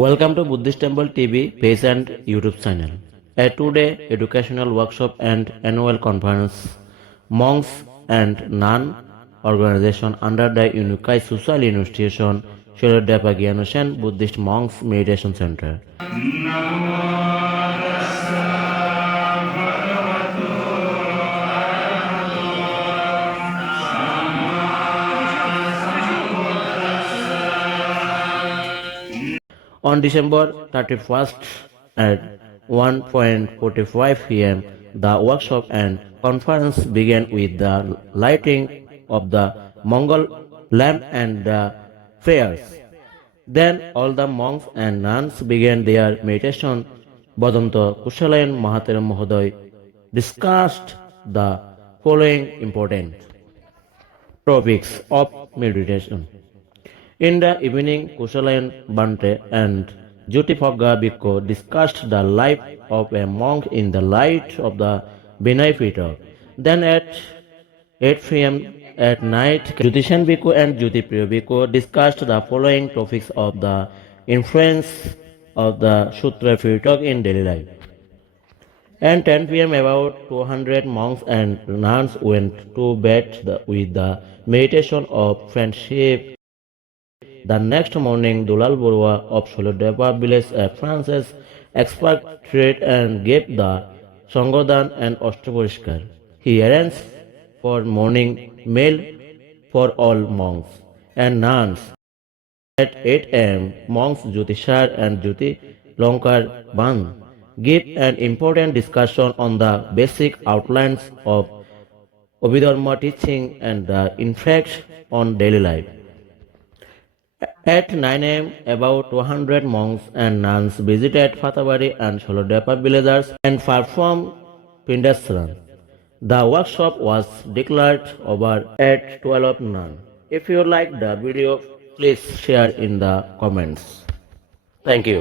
Welcome to Buddhist Temple TV page and YouTube channel. A two-day educational workshop and annual conference, monks and nun organization under the Unukai Social Institution, Shiladapa Gyanushan Buddhist Monks Meditation Center. Namo On December 31st at 1.45 p.m., the workshop and conference began with the lighting of the Mongol lamp and the fairs. Then all the monks and nuns began their meditation. Bodhanta Kushalayan Mahatera Mahodai discussed the following important topics of meditation. In the evening, Kushalayan Bante and Jyotiphagga Bhikkhu discussed the life of a monk in the light of the vinay of. Then at 8 p.m. at night, Jyotishan Bhikkhu and Jyotipriya Bhikkhu discussed the following topics of the influence of the Sutra Phyotok in daily life. And 10 p.m. about 200 monks and nuns went to bed the, with the meditation of friendship the next morning Dulal Barua of solo ডেপা village A Frances expert trade and গেপ the সঙ্গদান and অষ্ট পরিষ্কার হি arrange for morning mail for all monks and naans at eight M monks জ্যোতিষার and জ্যোতি লঙ্কার বান give and important discussion on the basic outlines of Abhidharma teaching and the in fact on daily life At 9 am, about 200 monks and nuns visited Fatabari and Solodepa villagers and performed Pindasran. The workshop was declared over at 12 noon. If you like the video, please share in the comments. Thank you.